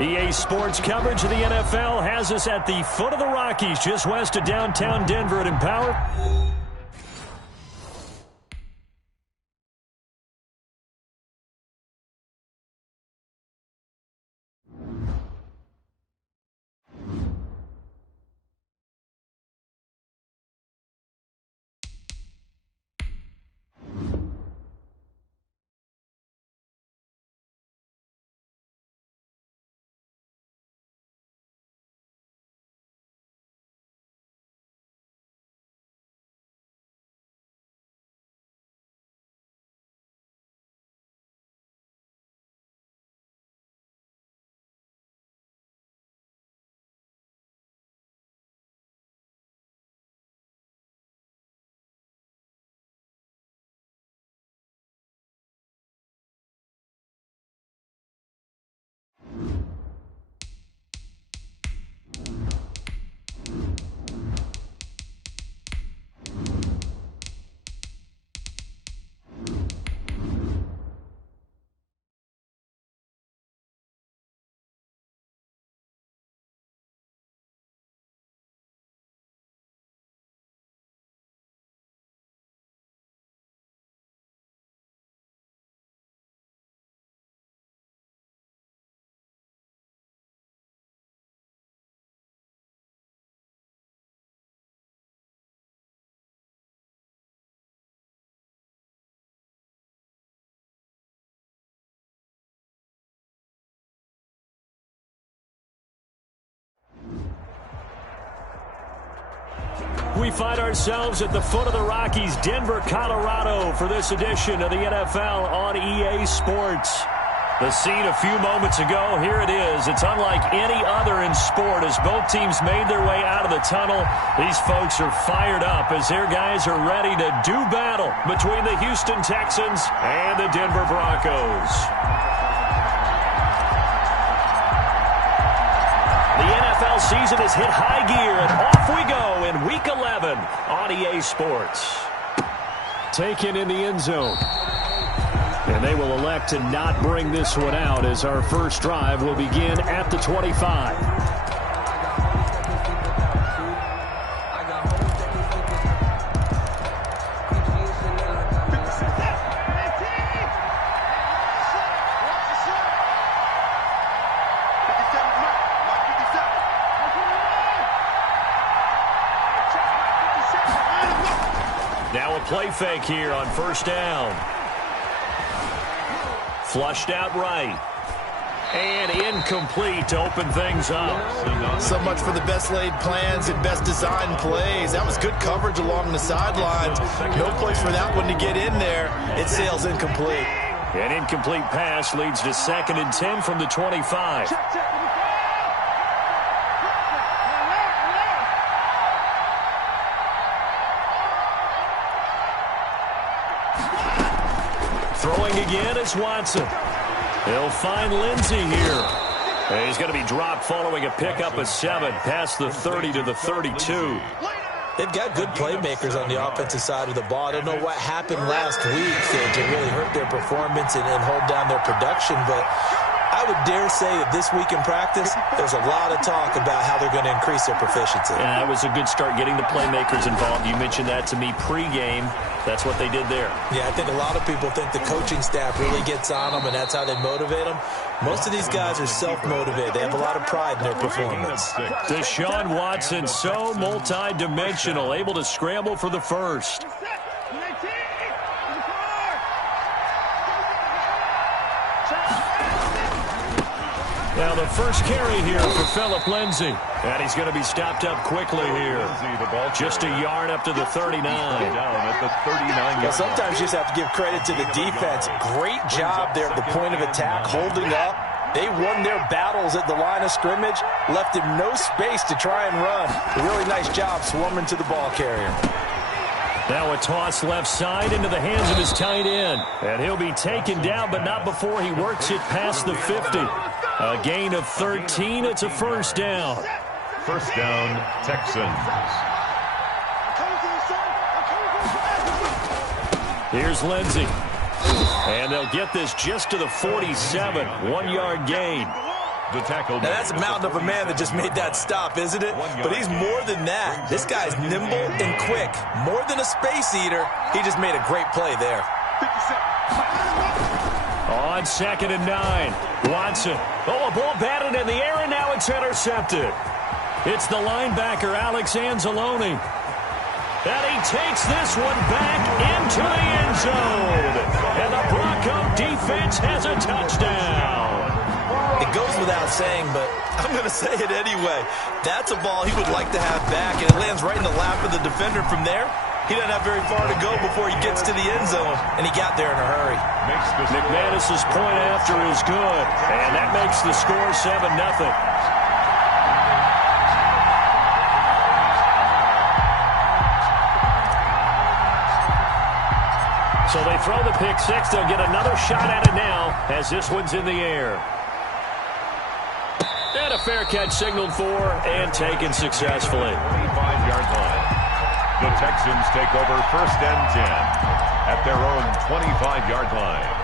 EA Sports coverage of the NFL has us at the foot of the Rockies, just west of downtown Denver at Empower. We find ourselves at the foot of the Rockies, Denver, Colorado, for this edition of the NFL on EA Sports. The scene a few moments ago, here it is. It's unlike any other in sport as both teams made their way out of the tunnel. These folks are fired up as their guys are ready to do battle between the Houston Texans and the Denver Broncos. The NFL season has hit high gear, and off we go in Week 11 on EA Sports. Taken in the end zone. And they will elect to not bring this one out as our first drive will begin at the 25. Now a play fake here on first down. Flushed out right. And incomplete to open things up. So much for the best laid plans and best designed plays. That was good coverage along the sidelines. No place for that one to get in there. It sails incomplete. An incomplete pass leads to 2nd and 10 from the 25. Throwing again is Watson. He'll find Lindsey here. And he's going to be dropped following a pickup of 7 past the 30 to the 32. They've got good playmakers on the offensive side of the ball. I don't know what happened last week to really hurt their performance and hold down their production, but I would dare say that this week in practice, there's a lot of talk about how they're going to increase their proficiency. And that was a good start getting the playmakers involved. You mentioned that to me pregame. That's what they did there. Yeah, I think a lot of people think the coaching staff really gets on them, and that's how they motivate them. Most of these guys are self-motivated. They have a lot of pride in their performance. Deshaun Watson, so multi-dimensional, able to scramble for the first. Now the first carry here for Phillip Lindsay. And he's going to be stopped up quickly here. Just a yard up to the 39. Well, sometimes you just have to give credit to the defense. Great job there at the point of attack, holding up. They won their battles at the line of scrimmage, left him no space to try and run. A really nice job swarming to the ball carrier. Now a toss left side into the hands of his tight end. And he'll be taken down, but not before he works it past the 50. A gain of 13. It's a first down. First down, Texans. Here's Lindsey. And they'll get this just to the 47. 1-yard gain. The tackle. Now, that's a mountain of a man that just made that stop, isn't it? But he's more than that. This guy's nimble and quick. More than a space eater. He just made a great play there. On 2nd and 9, Watson. Oh, a ball batted in the air, and now it's intercepted. It's the linebacker, Alex Anzalone. And he takes this one back into the end zone. And the Bronco defense has a touchdown. It goes without saying, but I'm going to say it anyway. That's a ball he would like to have back, and it lands right in the lap of the defender from there. He doesn't have very far to go before he gets to the end zone, and he got there in a hurry. McManus's point after is good, and that makes the score 7-0. So they throw the pick six. They'll get another shot at it now as this one's in the air. And a fair catch signaled for and taken successfully. 25-yard line. The Texans take over 1st and 10 at their own 25-yard line.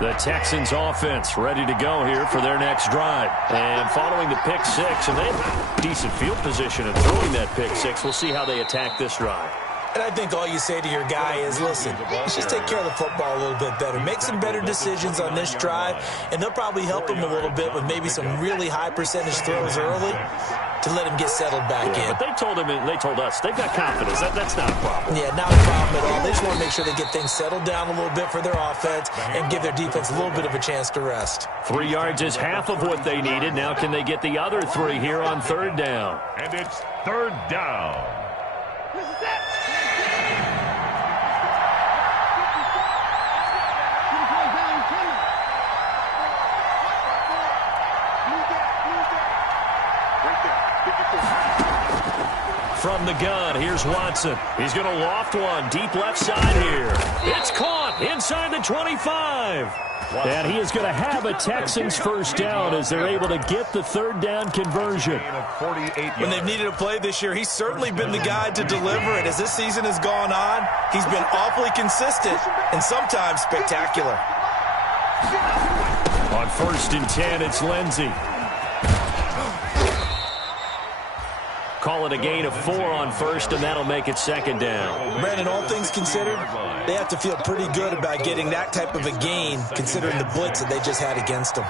The Texans offense ready to go here for their next drive. And following the pick six, and they have decent field position in throwing that pick six. We'll see how they attack this drive. And I think all you say to your guy is, listen, let's just take care of the football a little bit better. Make some better decisions on this drive, and they'll probably help him a little bit with maybe some really high percentage throws early to let him get settled back in. But they told us, they've got confidence. That's not a problem. Yeah, not a problem at all. They just want to make sure they get things settled down a little bit for their offense and give their defense a little bit of a chance to rest. 3 yards is half of what they needed. Now can they get the other 3 here on 3rd down? And it's 3rd down. From the gun, here's Watson. He's going to loft one deep left side here. It's caught inside the 25. And he is going to have a Texans first down as they're able to get the 3rd down conversion. When they've needed a play this year, he's certainly been the guy to deliver it. As this season has gone on, he's been awfully consistent and sometimes spectacular. On 1st and 10, it's Lindsey. Call it a gain of 4 on 1st, and that'll make it 2nd down. Brandon, all things considered, they have to feel pretty good about getting that type of a gain, considering the blitz that they just had against them.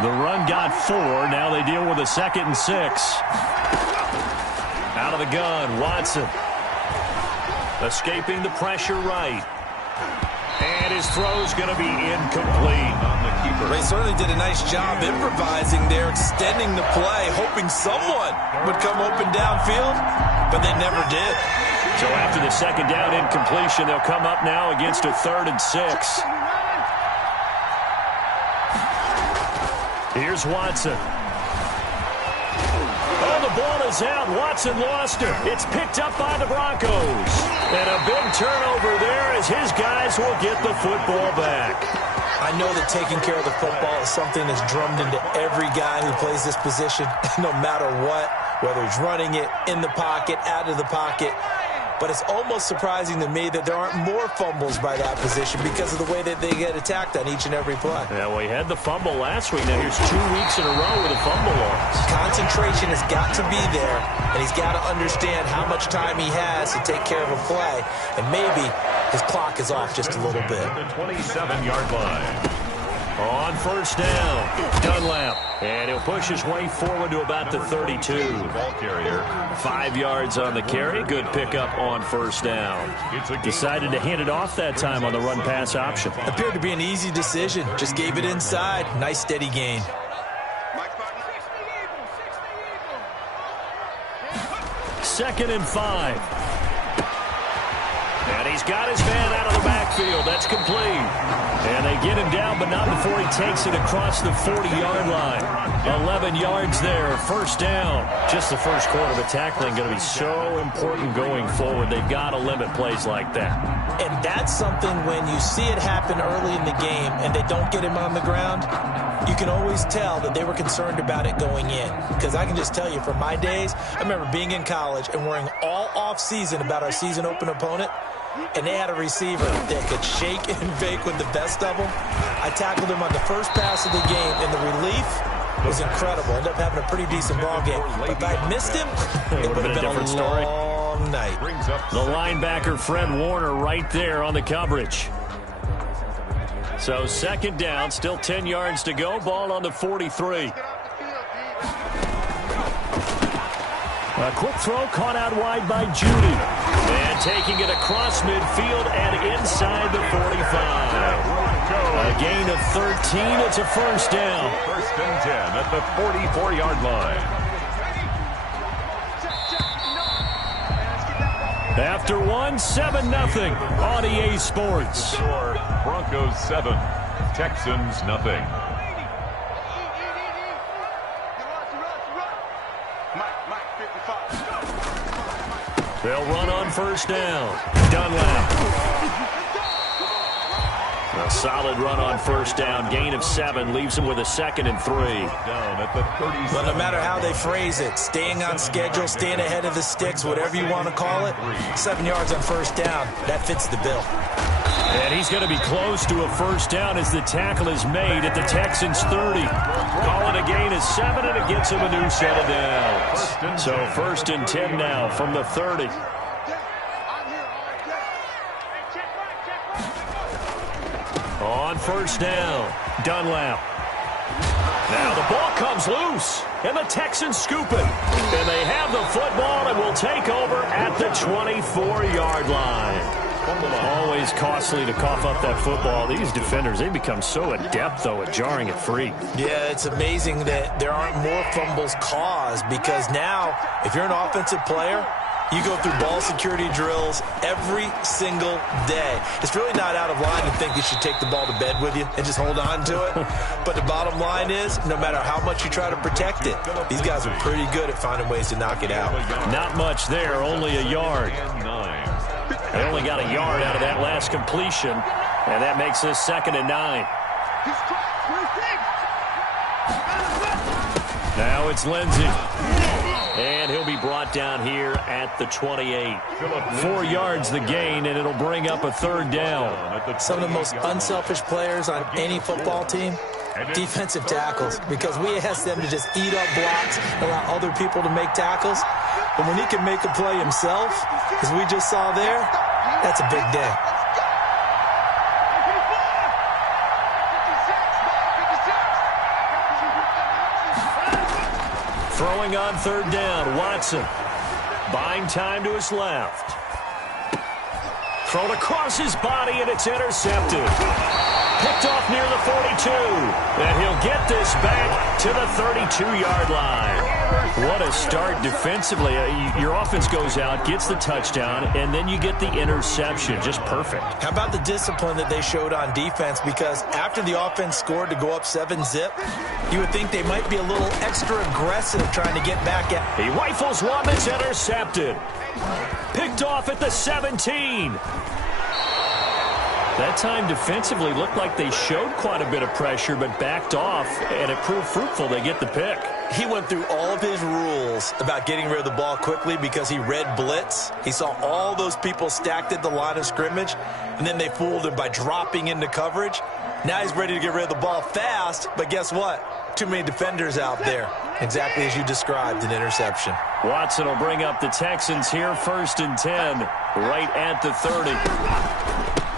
The run got 4. Now they deal with a 2nd and 6. Out of the gun, Watson. Escaping the pressure right. And his throw's going to be incomplete. They certainly did a nice job improvising there, extending the play, hoping someone would come open downfield, but they never did. So after the 2nd down incompletion, they'll come up now against a 3rd and 6. Here's Watson. Oh, the ball is out. Watson lost it. It's picked up by the Broncos. And a big turnover there as his guys will get the football back. I know that taking care of the football is something that's drummed into every guy who plays this position, no matter what, whether he's running it, in the pocket, out of the pocket. But it's almost surprising to me that there aren't more fumbles by that position because of the way that they get attacked on each and every play. Yeah, well, he had the fumble last week. Now here's 2 weeks in a row with a fumble loss. Concentration has got to be there, and he's got to understand how much time he has to take care of a play. And maybe his clock is off just a little bit. The 27-yard line. On 1st down, Dunlap. And he'll push his way forward to about the 32. Ball carrier. 5 yards on the carry. Good pickup on 1st down. Decided to hand it off that time on the run-pass option. Appeared to be an easy decision. Just gave it inside. Nice steady gain. 2nd and 5. And he's got his man out of the backfield. That's complete. And they get him down, but not before he takes it across the 40-yard line. 11 yards there, 1st down. Just the first quarter, but tackling going to be so important going forward. They've got to limit plays like that. And that's something when you see it happen early in the game and they don't get him on the ground, you can always tell that they were concerned about it going in. Because I can just tell you, from my days, I remember being in college and worrying all off-season about our season open opponent. and they had a receiver that could shake and bake with the best of them. I tackled him on the first pass of the game, and the relief was incredible. Ended up having a pretty decent ball game. But if I missed him, it would have been a story. Long night. The linebacker, Fred Warner, right there on the coverage. So second down, still 10 yards to go. Ball on the 43. A quick throw caught out wide by Judy. And taking it across midfield and inside the 45. A gain of 13. It's a first down. First and 10 at the 44-yard line. After 7-0 on EA Sports. Broncos 7, Texans nothing. They'll run on first down. Dunlap. A solid run on first down. Gain of 7 leaves him with a 2nd and 3. Down at the 37. Well, no matter how they phrase it, staying on schedule, staying ahead of the sticks, whatever you want to call it, 7 yards on first down, that fits the bill. And he's going to be close to a first down as the tackle is made at the Texans 30. Call it a gain of 7, and it gets him a new set of downs. So first and 10 now from the 30. On first down, Dunlap. Now the ball comes loose, and the Texans scoop it. And they have the football and will take over at the 24-yard line. Always costly to cough up that football. These defenders, they become so adept, though, at jarring it free. Yeah, it's amazing that there aren't more fumbles caused, because now, if you're an offensive player, you go through ball security drills every single day. It's really not out of line to think you should take the ball to bed with you and just hold on to it. But the bottom line is, no matter how much you try to protect it, these guys are pretty good at finding ways to knock it out. Not much there, only a yard. They only got a yard out of that last completion, and that makes this 2nd and 9. Now it's Lindsey. And he'll be brought down here at the 28. 4 yards the gain, and it'll bring up a 3rd down. Some of the most unselfish players on any football team, defensive tackles, because we ask them to just eat up blocks, allow other people to make tackles. But when he can make a play himself, as we just saw there, that's a big day. Throwing on 3rd down, Watson. Buying time to his left. Thrown across his body, and it's intercepted. Picked off near the 42. And he'll get this back to the 32-yard line. What a start defensively. Your offense goes out, gets the touchdown, and then you get the interception. Just perfect. How about the discipline that they showed on defense? Because after the offense scored to go up 7-zip, you would think they might be a little extra aggressive trying to get back at. He rifles one that's intercepted. Picked off at the 17. That time defensively looked like they showed quite a bit of pressure, but backed off, and it proved fruitful. They get the pick. He went through all of his rules about getting rid of the ball quickly because he read blitz. He saw all those people stacked at the line of scrimmage, and then they fooled him by dropping into coverage. Now he's ready to get rid of the ball fast, but guess what? Too many defenders out there. Exactly as you described, an interception. Watson will bring up the Texans here, 1st and 10, right at the 30.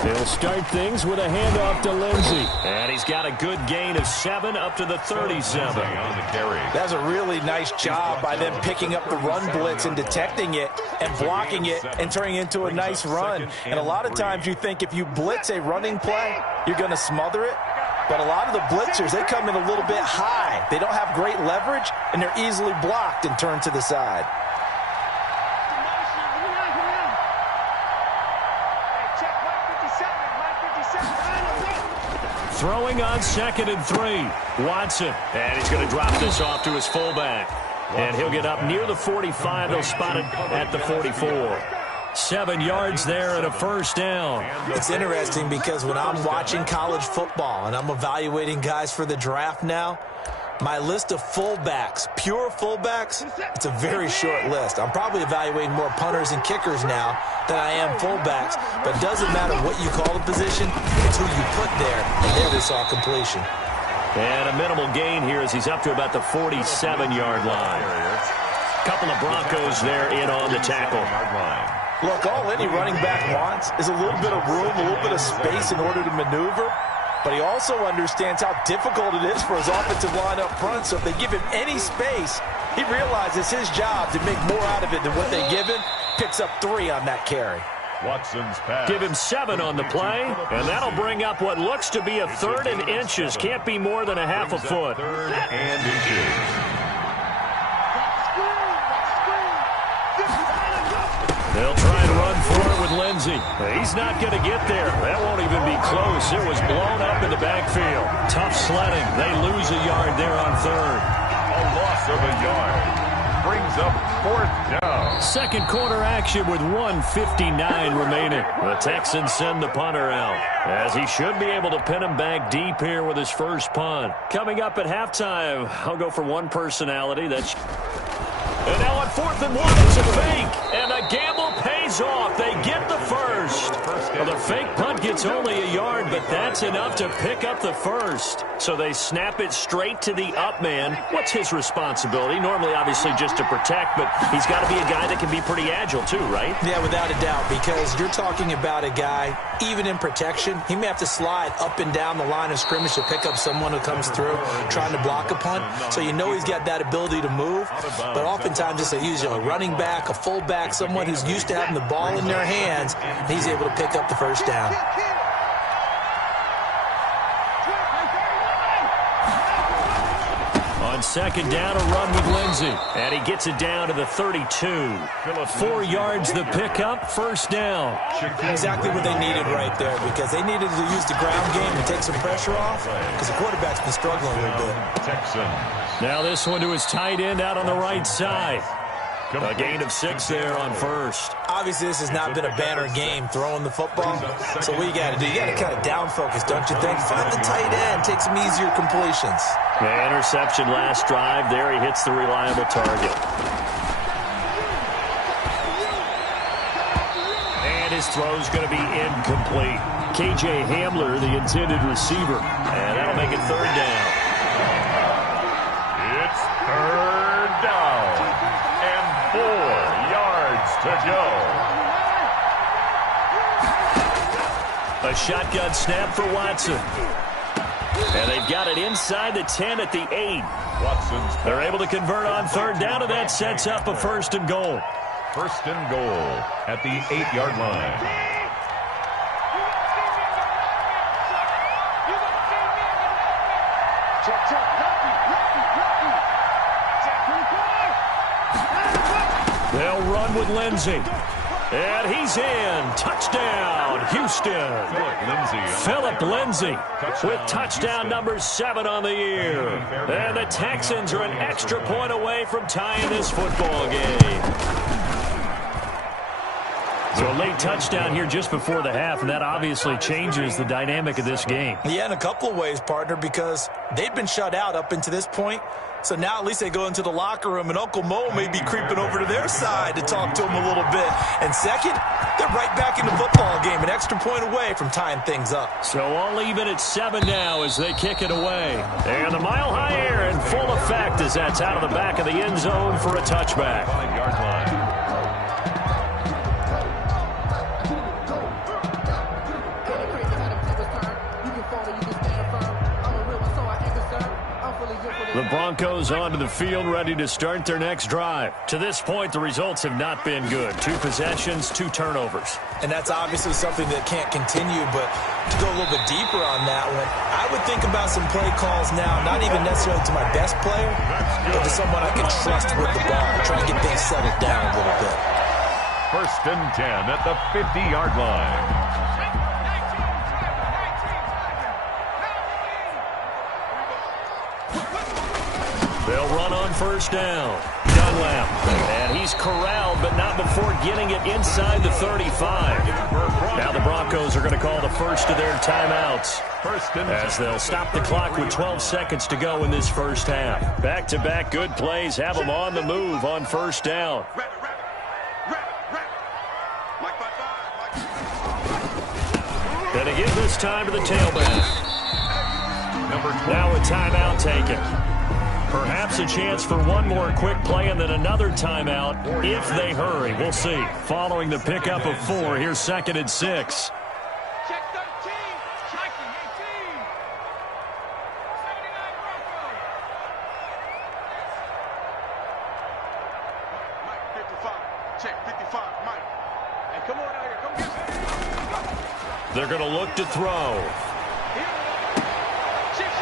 They'll start things with a handoff to Lindsey. And he's got a good gain of 7 up to the 37. That's a really nice job by them picking up the run blitz and detecting it and blocking it and turning it into a nice run. And a lot of times you think if you blitz a running play, you're going to smother it. But a lot of the blitzers, they come in a little bit high. They don't have great leverage, and they're easily blocked and turned to the side. Throwing on 2nd and 3. Watson. And he's going to drop this off to his fullback. And he'll get up near the 45. They'll spot it at the 44. 7 yards there and a first down. It's interesting because when I'm watching college football and I'm evaluating guys for the draft now, My list of fullbacks, pure fullbacks, it's a very short list. I'm probably evaluating more punters and kickers now than I am fullbacks, but it doesn't matter what you call the position, it's who you put there, and there we saw completion. And a minimal gain here as he's up to about the 47-yard line. Couple of Broncos there in on the tackle. Look, all any running back wants is a little bit of room, a little bit of space in order to maneuver. But he also understands how difficult it is for his offensive line up front. So if they give him any space, he realizes his job to make more out of it than what they give him. Picks up 3 on that carry. Watson's pass. Give him 7 on the play, and that'll bring up what looks to be a 3rd and inches. Can't be more than a half a foot. 3rd and inches. They'll try and run for it with Lindsey. He's not going to get there. That won't even be close. It was blown up in the backfield. Tough sledding. They lose a yard there on 3rd. A loss of a yard. Brings up 4th down. Second quarter action with 1:59 remaining. The Texans send the punter out, as he should be able to pin him back deep here with his first punt. Coming up at halftime, I'll go for one personality. And now on 4th and 1, it's a fake. And the gamble pays off. They get the first. Well, the fake punt gets only a yard, but that's enough to pick up the first. So they snap it straight to the up man. What's his responsibility? Normally, obviously, just to protect, but he's got to be a guy that can be pretty agile too, right? Yeah, without a doubt, because you're talking about a guy, even in protection, he may have to slide up and down the line of scrimmage to pick up someone who comes through trying to block a punt. So you know he's got that ability to move, but oftentimes it's usually a running back, a fullback, someone who's used to having the ball in their hands, and he's able to pick up the first down. On second down, a run with Lindsey. And he gets it down to the 32. 4 yards the pickup, first down. Exactly what they needed right there, because they needed to use the ground game and take some pressure off, because the quarterback's been struggling a little bit. Texans. Now this one to his tight end out on the right side. A gain of 6 there on first. Obviously, this has not been a banner game throwing the football. So what you got to do, you got to kind of down focus, don't you think? Find the tight end, take some easier completions. The interception last drive. There he hits the reliable target. And his throw's going to be incomplete. KJ Hamler, the intended receiver. And that'll make it 3rd down. It's 3rd down. 4 yards to go. A shotgun snap for Watson. And they've got it inside the 10 at the 8. Watson's They're able to convert on 3rd down, and that sets up a 1st and goal. 1st and goal at the 8-yard line. They'll run with Lindsey. And he's in. Touchdown, Houston. Philip Lindsey with touchdown number 7 on the year. And the Texans are an extra point away from tying this football game. So a late touchdown here just before the half, and that obviously changes the dynamic of this game. Yeah, in a couple of ways, partner, because they've been shut out up until this point. So now at least they go into the locker room, and Uncle Mo may be creeping over to their side to talk to them a little bit. And second, they're right back in the football game, an extra point away from tying things up. So all even at 7 now as they kick it away. And the mile-high air in full effect as that's out of the back of the end zone for a touchback. 5-yard line. The Broncos onto the field, ready to start their next drive. To this point, the results have not been good. 2 possessions, 2 turnovers. And that's obviously something that can't continue, but to go a little bit deeper on that one, I would think about some play calls now, not even necessarily to my best player, but to someone I can trust with the ball, try to get things settled down a little bit. 1st and 10 at the 50-yard line. They'll run on 1st down. Got Dunlap. And he's corralled, but not before getting it inside the 35. Now the Broncos are going to call the first of their timeouts, as they'll stop the clock with 12 seconds to go in this first half. Back-to-back good plays have them on the move on first down. Going to give this time to the tailback. Now a timeout taken. Perhaps a chance for one more quick play and then another timeout if they hurry. We'll see. Following the pickup of 4, here's 2nd and 6. They're going to look to throw.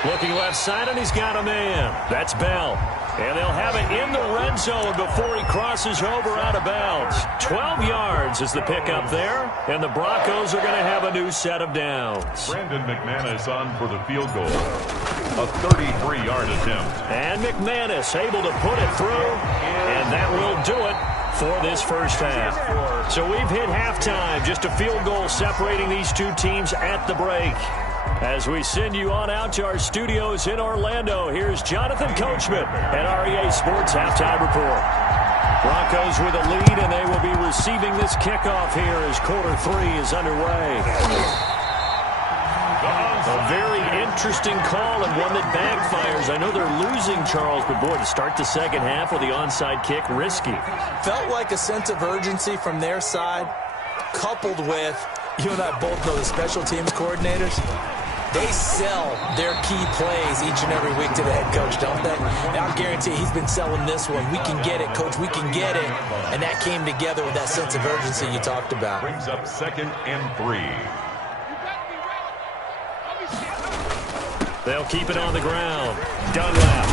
Looking left side, and he's got a man. That's Bell. And they'll have it in the red zone before he crosses over out of bounds. 12 yards is the pickup there, and the Broncos are going to have a new set of downs. Brandon McManus on for the field goal. A 33-yard attempt. And McManus able to put it through, and that will do it for this first half. So we've hit halftime, just a field goal separating these two teams at the break. As we send you on out to our studios in Orlando, here's Jonathan Coachman at REA Sports Halftime Report. Broncos with a lead, and they will be receiving this kickoff here as quarter 3 is underway. A very interesting call and one that backfires. I know they're losing, Charles, but boy, to start the second half with the onside kick, risky. Felt like a sense of urgency from their side, coupled with, you and I both know the special teams coordinators. They sell their key plays each and every week to the head coach, don't they? And I guarantee he's been selling this one. We can get it, coach. We can get it. And that came together with that sense of urgency you talked about. Brings up 2nd and 3. They'll keep it on the ground. Dunlap.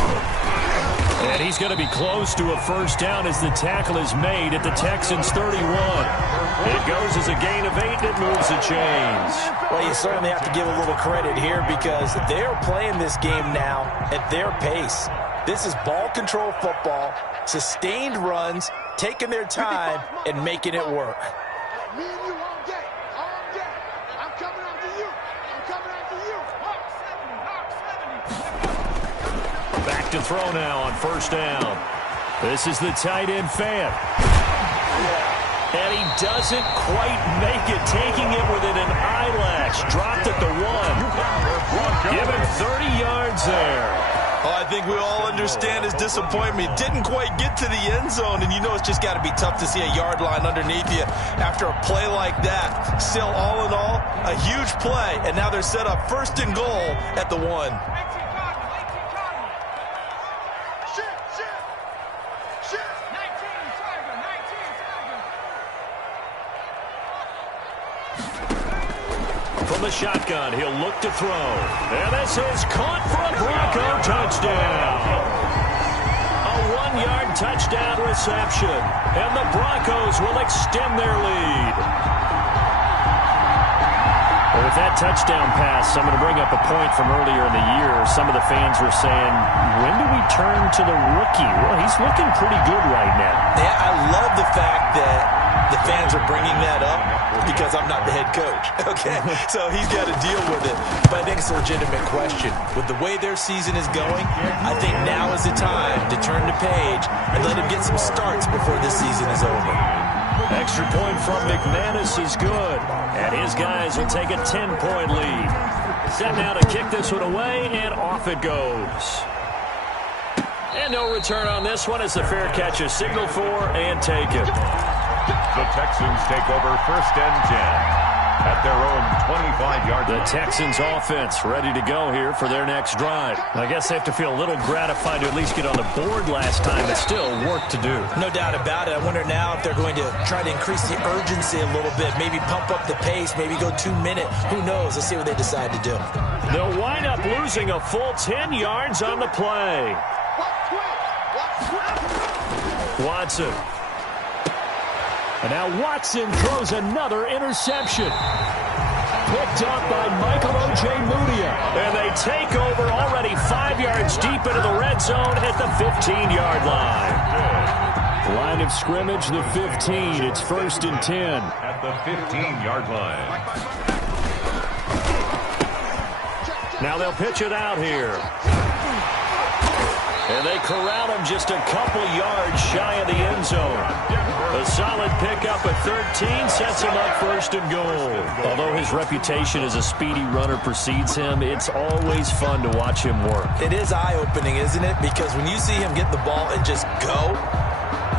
And he's going to be close to a first down as the tackle is made at the Texans' 31. It goes as a gain of 8, and it moves the chains. Well, you certainly have to give a little credit here because they're playing this game now at their pace. This is ball control football, sustained runs, taking their time, and making it work. Me and you all day. All day. I'm coming after you. I'm coming after you. Back to throw now on first down. This is the tight end Fant. And he doesn't quite make it, taking it within an eyelash. Dropped at the 1. Give him 30 yards there. Oh, I think we all understand his disappointment. Didn't quite get to the end zone, and you know it's just got to be tough to see a yard line underneath you after a play like that. Still, all in all, a huge play, and now they're set up 1st and goal at the 1. From the shotgun, he'll look to throw. And this is caught for a Bronco touchdown. A 1-yard touchdown reception. And the Broncos will extend their lead. Well, with that touchdown pass, I'm going to bring up a point from earlier in the year. Some of the fans were saying, when do we turn to the rookie? Well, he's looking pretty good right now. Yeah, I love the fact that the fans are bringing that up because I'm not the head coach, okay? So he's got to deal with it. But I think it's a legitimate question. With the way their season is going, I think now is the time to turn the page and let him get some starts before this season is over. Extra point from McManus is good. And his guys will take a 10-point lead. Set now to kick this one away, and off it goes. And no return on this one as the fair catch is signaled for and taken. The Texans take over 1st and 10 at their own 25-yard line. The Texans offense ready to go here for their next drive. I guess they have to feel a little gratified to at least get on the board last time, but still work to do. No doubt about it. I wonder now if they're going to try to increase the urgency a little bit, maybe pump up the pace, maybe go 2-minute. Who knows? Let's see what they decide to do. They'll wind up losing a full 10 yards on the play. Watson. And now Watson throws another interception. Picked up by Michael Ojemudia. And they take over already 5 yards deep into the red zone at the 15-yard line. Line of scrimmage, the 15. It's 1st and 10. At the 15-yard line. Now they'll pitch it out here. And they corral him just a couple yards shy of the end zone. A solid pickup at 13 sets him up 1st and goal. Although his reputation as a speedy runner precedes him, it's always fun to watch him work. It is eye-opening, isn't it? Because when you see him get the ball and just go,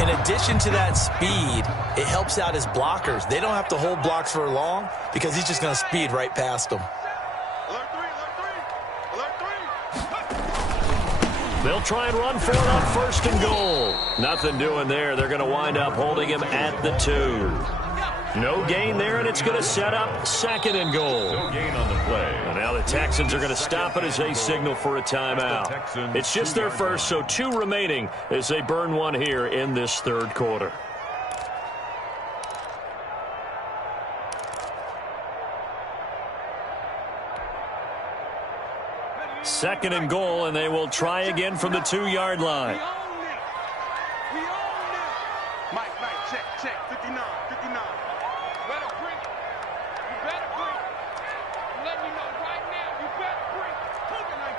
in addition to that speed, it helps out his blockers. They don't have to hold blocks for long because he's just going to speed right past them. They'll try and run for it on 1st and goal. Nothing doing there. They're going to wind up holding him at the 2. No gain there, and it's going to set up 2nd and goal. No gain on the play. And now the Texans are going to stop it as they signal for a timeout. It's just their first, so 2 remaining as they burn one here in this 3rd quarter. Second and goal, and they will try again from the 2-yard line. Mike, check, 59. You better bring it. You better bring it. Let me know right now. You better bring it. Look at 19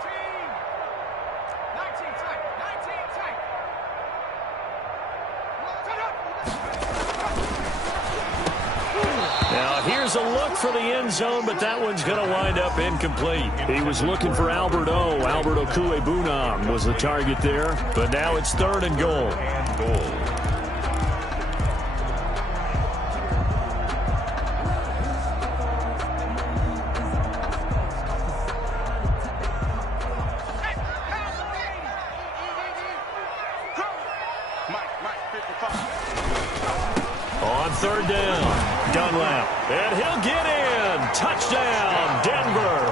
tight. Now, here's a look for the end zone, but that one's going to wind up incomplete. He was looking for Albert Okuebunam was the target there, but now it's 3rd and goal. Mike, 55. On 3rd down, Dunlap, and he'll get in. Touchdown, Denver.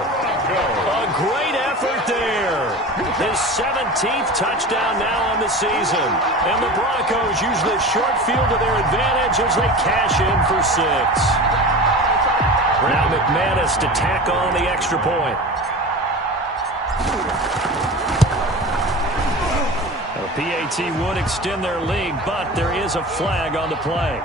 A great effort there. His 17th touchdown now on the season. And the Broncos use the short field to their advantage as they cash in for 6. Now McManus to tack on the extra point. A PAT would extend their lead, but there is a flag on the play.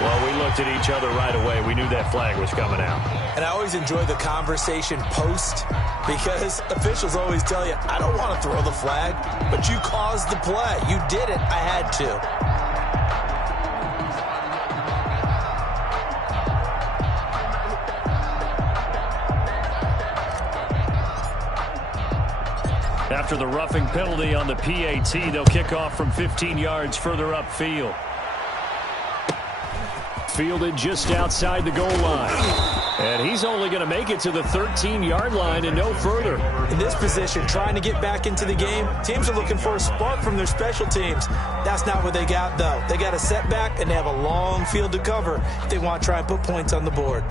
Well, we looked at each other right away. We knew that flag was coming out. And I always enjoy the conversation post because officials always tell you, I don't want to throw the flag, but you caused the play. You did it. I had to. After the roughing penalty on the PAT, they'll kick off from 15 yards further upfield. Fielded just outside the goal line. And he's only going to make it to the 13-yard line and no further. In this position, trying to get back into the game, teams are looking for a spark from their special teams. That's not what they got, though. They got a setback, and they have a long field to cover if they want to try and put points on the board.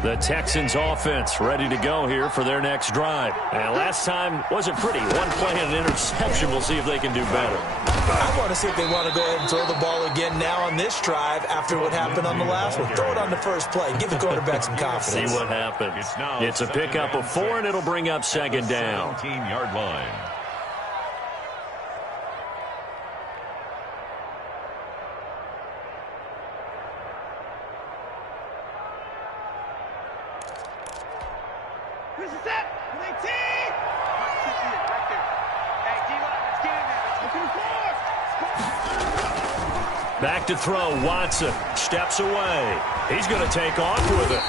The Texans offense ready to go here for their next drive. And last time wasn't pretty. One play and an interception. We'll see if they can do better. I want to see if they want to go ahead and throw the ball again now on this drive after what happened on the last one. Throw it on the first play. Give the quarterback some confidence. See what happens. It's a pickup of 4, and it'll bring up 2nd down. 17-yard line. This is it. 19. Right there. Hey, D-line, let's get in there. Let's go for the Back to throw. Watson steps away. He's going to take off with it.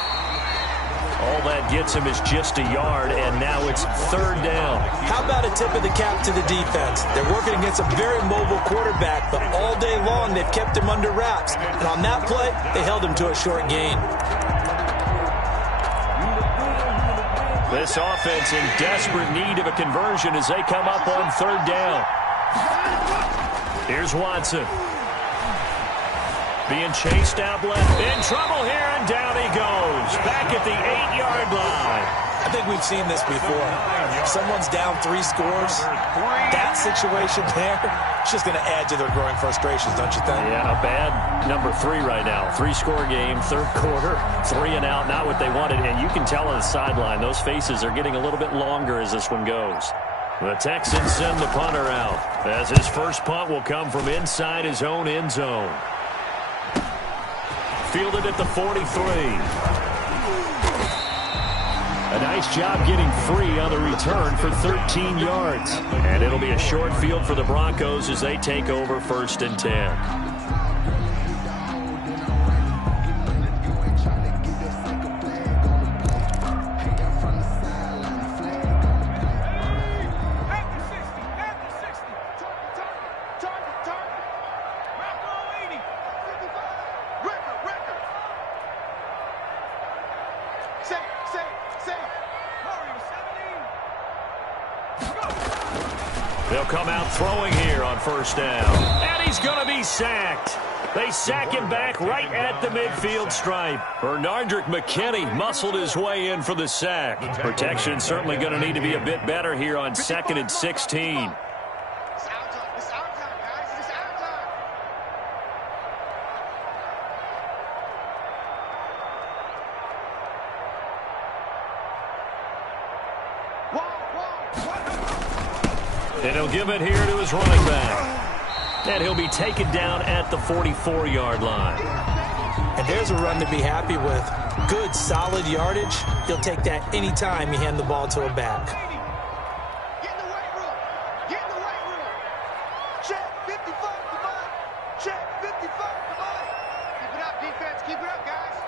All that gets him is just a yard, and now it's 3rd down. How about a tip of the cap to the defense? They're working against a very mobile quarterback, but all day long they've kept him under wraps. And on that play, they held him to a short gain. This offense in desperate need of a conversion as they come up on 3rd down. Here's Watson. Being chased out left. In trouble here, and down he goes. Back at the 8-yard line. I think we've seen this before. If someone's down 3 scores, that situation there, it's just going to add to their growing frustrations, don't you think? Yeah, a bad number 3 right now. 3-score game, third quarter, 3 and out, not what they wanted. And you can tell on the sideline, those faces are getting a little bit longer as this one goes. The Texans send the punter out, as his first punt will come from inside his own end zone. Fielded at the 43. A nice job getting free on the return for 13 yards. And it'll be a short field for the Broncos as they take over 1st and 10. They'll come out throwing here on 1st down. And he's going to be sacked. They sack him back right at the midfield stripe. Bernardrick McKinney muscled his way in for the sack. Protection certainly going to need to be a bit better here on 2nd and 16. And he'll give it here to his running back. And he'll be taken down at the 44-yard line. And there's a run to be happy with. Good, solid yardage. He'll take that any time you hand the ball to a back. Get in the weight room. Get in the weight room. Check 55 to mine. Check 55 to mine. Keep it up, defense. Keep it up, guys.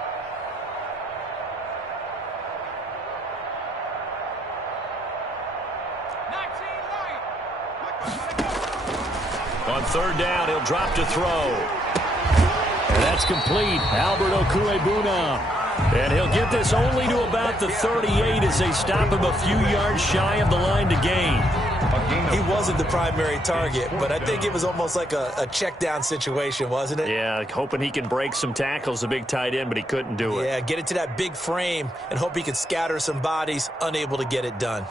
On 3rd down, he'll drop to throw. And that's complete. Albert Okuebuna. And he'll get this only to about the 38 as they stop him a few yards shy of the line to gain. He wasn't the primary target, but I think it was almost like a check down situation, wasn't it? Yeah, hoping he can break some tackles, a big tight end, but he couldn't do it. Yeah, get it to that big frame and hope he can scatter some bodies, unable to get it done.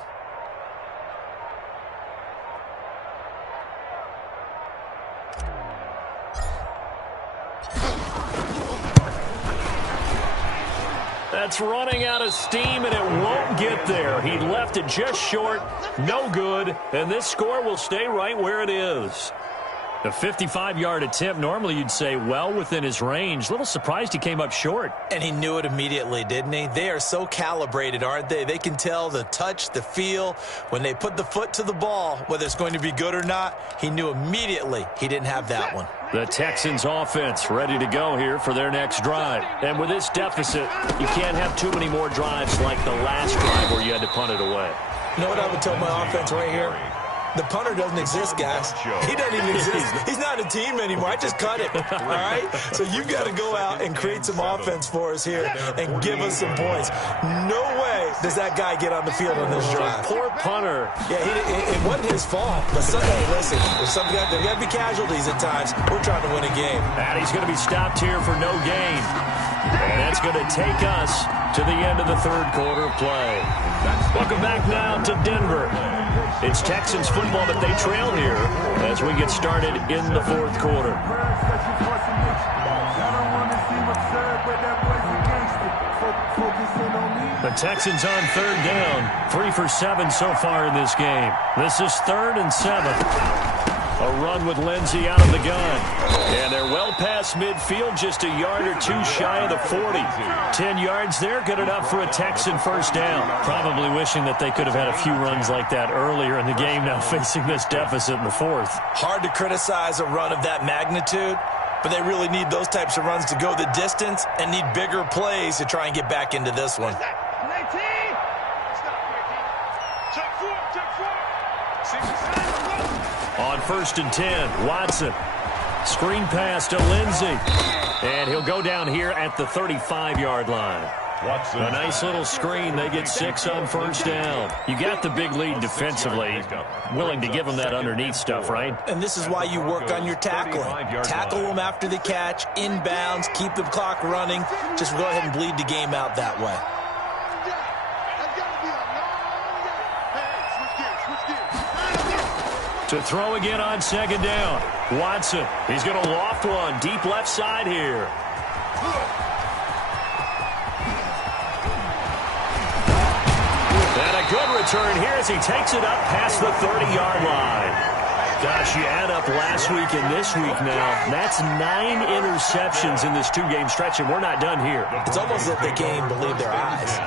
That's running out of steam, and it won't get there. He left it just short, no good, and this score will stay right where it is. The 55-yard attempt, normally you'd say well within his range. A little surprised he came up short. And he knew it immediately, didn't he? They are so calibrated, aren't they? They can tell the touch, the feel. When they put the foot to the ball, whether it's going to be good or not, he knew immediately he didn't have that one. The Texans offense ready to go here for their next drive. And with this deficit, you can't have too many more drives like the last drive where you had to punt it away. You know what I would tell my offense right here? The punter doesn't exist, guys. He doesn't even exist. He's not a team anymore. I just cut him. All right? So you got to go out and create some offense for us here and give us some points. No way does that guy get on the field on this drive. Poor punter. Yeah, it wasn't his fault. But hey, listen, there's there got to be casualties at times. We're trying to win a game. And he's going to be stopped here for no gain. And that's going to take us to the end of the 3rd quarter of play. Welcome back now to Denver. It's Texans football, but they trail here as we get started in the 4th quarter. The Texans on 3rd down, 3 for 7 so far in this game. This is 3rd and 7. A run with Lindsey out of the gun. And they're well past midfield, just a yard or two shy of the 40. 10 yards there, good enough for a Texan first down. Probably wishing that they could have had a few runs like that earlier in the game, now facing this deficit in the 4th. Hard to criticize a run of that magnitude, but they really need those types of runs to go the distance and need bigger plays to try and get back into this one. On 1st and 10, Watson. Screen pass to Lindsey. And he'll go down here at the 35-yard line. Watson. A nice little screen. They get 6 on 1st down. You got the big lead defensively. Willing to give them that underneath stuff, right? And this is why you work on your tackling. Tackle them after the catch, inbounds, keep the clock running. Just go ahead and bleed the game out that way. That's got to be a To throw again on second down. Watson, he's going to loft one deep left side here. And a good return here as he takes it up past the 30-yard line. Gosh, you add up last week and this week now. That's 9 interceptions in this two-game stretch, and we're not done here. It's almost as if they can't even believe their eyes.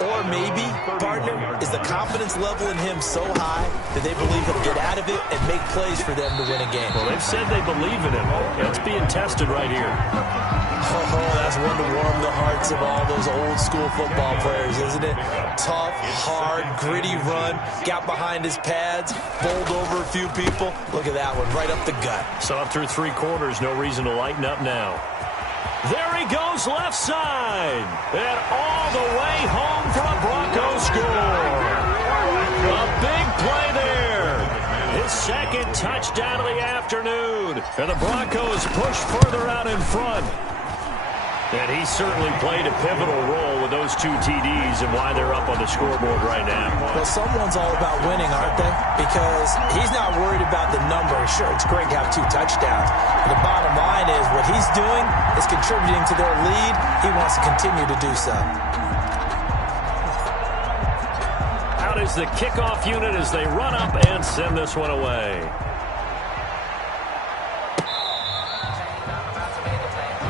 Or maybe, partner, is the confidence level in him so high that they believe he'll get out of it and make plays for them to win a game. Well, they've said they believe in him. It's being tested right here. Oh, that's one to warm the hearts of all those old-school football players, isn't it? Tough, hard, gritty run, got behind his pads, bowled over a few people. Look at that one, right up the gut. So up through 3 quarters, no reason to lighten up now. There he goes left side. And all the way home for a Broncos score. A big play there. His second touchdown of the afternoon. And the Broncos push further out in front. And he certainly played a pivotal role with those 2 TDs and why they're up on the scoreboard right now. Well, someone's all about winning, aren't they? Because he's not worried about the number. Sure, it's great to have 2 touchdowns. But the bottom line is what he's doing is contributing to their lead. He wants to continue to do so. Out is the kickoff unit as they run up and send this one away.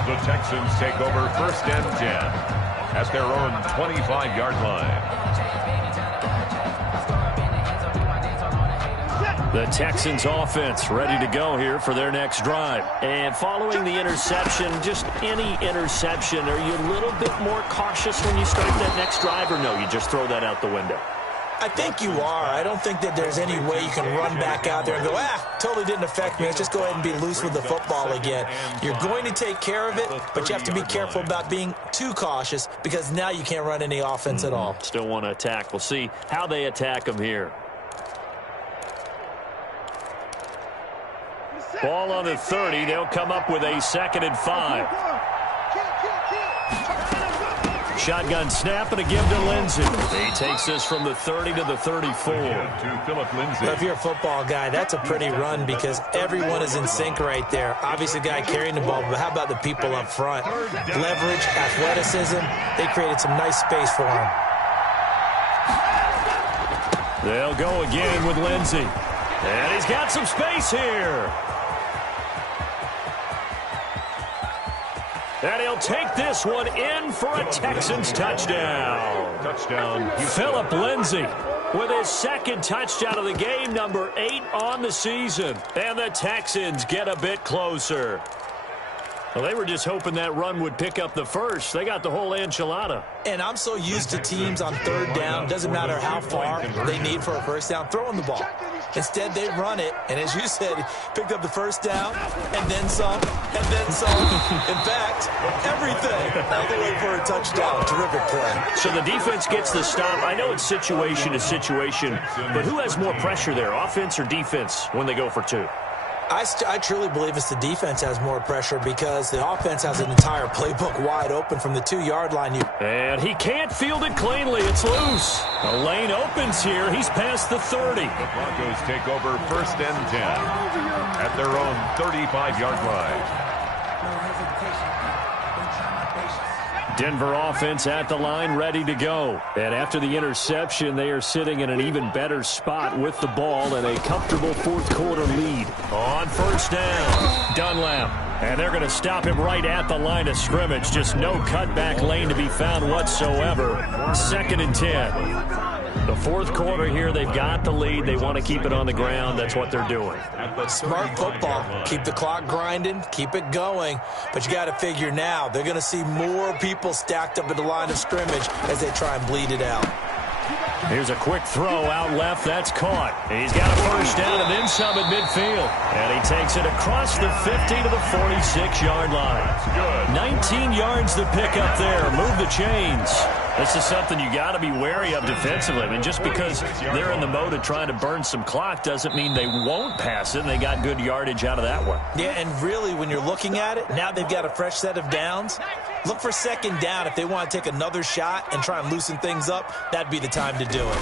The Texans take over 1st and 10 at their own 25-yard line. The Texans offense ready to go here for their next drive. And following the interception, just any interception, are you a little bit more cautious when you start that next drive, or no, you just throw that out the window? I think you are. I don't think that there's any way you can run back out there and go, totally didn't affect me. Let's just go ahead and be loose with the football again. You're going to take care of it, but you have to be careful about being too cautious because now you can't run any offense at all. Still want to attack. We'll see how they attack them here. Ball on the 30. They'll come up with a 2nd and 5. Shotgun snap and a give to Lindsey. He takes this from the 30 to the 34. To Philip Lindsay. Well, if you're a football guy, that's a pretty run because everyone is in sync right there. Obviously, the guy carrying the ball, but how about the people up front? Leverage, athleticism. They created some nice space for him. They'll go again with Lindsey. And he's got some space here. And he'll take this one in for a Texans touchdown. Touchdown. Philip Lindsay with his 2nd touchdown of the game, number 8 on the season. And the Texans get a bit closer. Well, they were just hoping that run would pick up the first. They got the whole enchilada. And I'm so used to teams on 3rd down, doesn't matter how far they need for a 1st down, throwing the ball. Instead, they run it, and as you said, picked up the 1st down, and then some, and then some. In fact, everything, all the way for a touchdown. Terrific play. So the defense gets the stop. I know it's situation to situation, but who has more pressure there, offense or defense, when they go for 2? I truly believe it's the defense has more pressure because the offense has an entire playbook wide open from the 2-yard line. And he can't field it cleanly. It's loose. The lane opens here. He's past the 30. The Broncos take over 1st and 10 at their own 35-yard line. Denver offense at the line, ready to go. And after the interception, they are sitting in an even better spot with the ball and a comfortable 4th quarter lead. On 1st down, Dunlap. And they're going to stop him right at the line of scrimmage. Just no cutback lane to be found whatsoever. 2nd and 10. The 4th quarter here, they've got the lead. They want to keep it on the ground. That's what they're doing. Smart football. Keep the clock grinding. Keep it going. But you got to figure now, they're going to see more people stacked up at the line of scrimmage as they try and bleed it out. Here's a quick throw out left. That's caught. He's got a 1st down and then some at midfield. And he takes it across the 50 to the 46-yard line. 19 yards to pick up there. Move the chains. This is something you got to be wary of defensively. I mean, just because they're in the mode of trying to burn some clock doesn't mean they won't pass it, and they got good yardage out of that one. Yeah, and really, when you're looking at it, now they've got a fresh set of downs. Look for 2nd down. If they want to take another shot and try and loosen things up, that'd be the time to do it.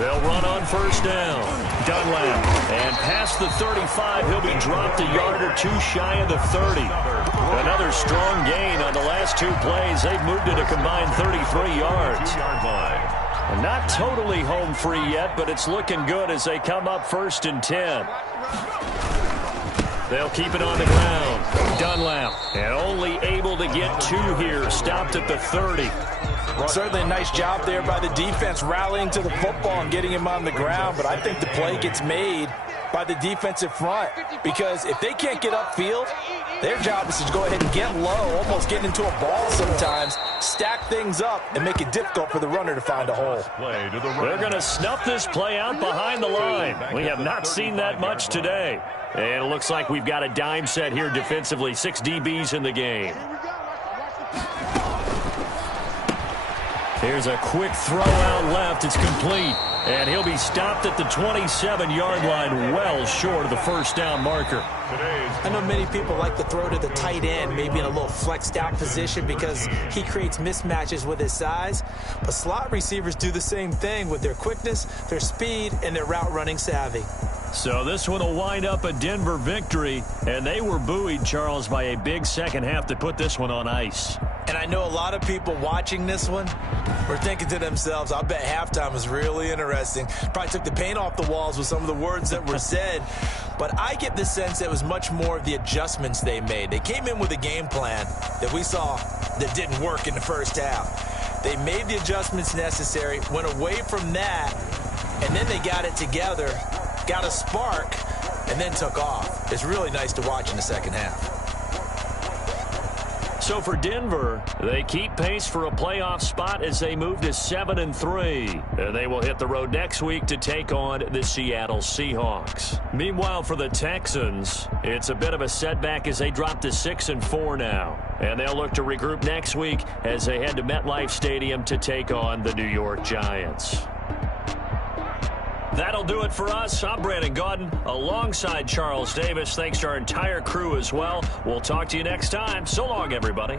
They'll run on first down. Dunlap. And past the 35, he'll be dropped a yard or two shy of the 30. Another strong gain on the last two plays. They've moved it a combined 33 yards. Not totally home free yet, but it's looking good as they come up 1st and 10. They'll keep it on the ground. Dunlap, and only able to get 2 here. Stopped at the 30. Certainly a nice job there by the defense rallying to the football and getting him on the ground, but I think the play gets made by the defensive front because if they can't get upfield, their job is to go ahead and get low, almost get into a ball sometimes, stack things up, and make it difficult for the runner to find a hole. They're going to snuff this play out behind the line. We have not seen that much today. And it looks like we've got a dime set here defensively. 6 DBs in the game. Here's a quick throw out left. It's complete. And he'll be stopped at the 27-yard line, well short of the first down marker. I know many people like to throw to the tight end, maybe in a little flexed out position because he creates mismatches with his size. But slot receivers do the same thing with their quickness, their speed, and their route running savvy. So this one will wind up a Denver victory, and they were buoyed, Charles, by a big second half to put this one on ice. And I know a lot of people watching this one were thinking to themselves, I bet halftime was really interesting. Probably took the paint off the walls with some of the words that were said. But I get the sense that it was much more of the adjustments they made. They came in with a game plan that we saw that didn't work in the first half. They made the adjustments necessary, went away from that, and then they got it together, got a spark, and then took off. It's really nice to watch in the second half. So for Denver, they keep pace for a playoff spot as they move to 7-3. And they will hit the road next week to take on the Seattle Seahawks. Meanwhile, for the Texans, it's a bit of a setback as they drop to 6-4 now. And they'll look to regroup next week as they head to MetLife Stadium to take on the New York Giants. That'll do it for us. I'm Brandon Gaudin alongside Charles Davis. Thanks to our entire crew as well. We'll talk to you next time. So long, everybody.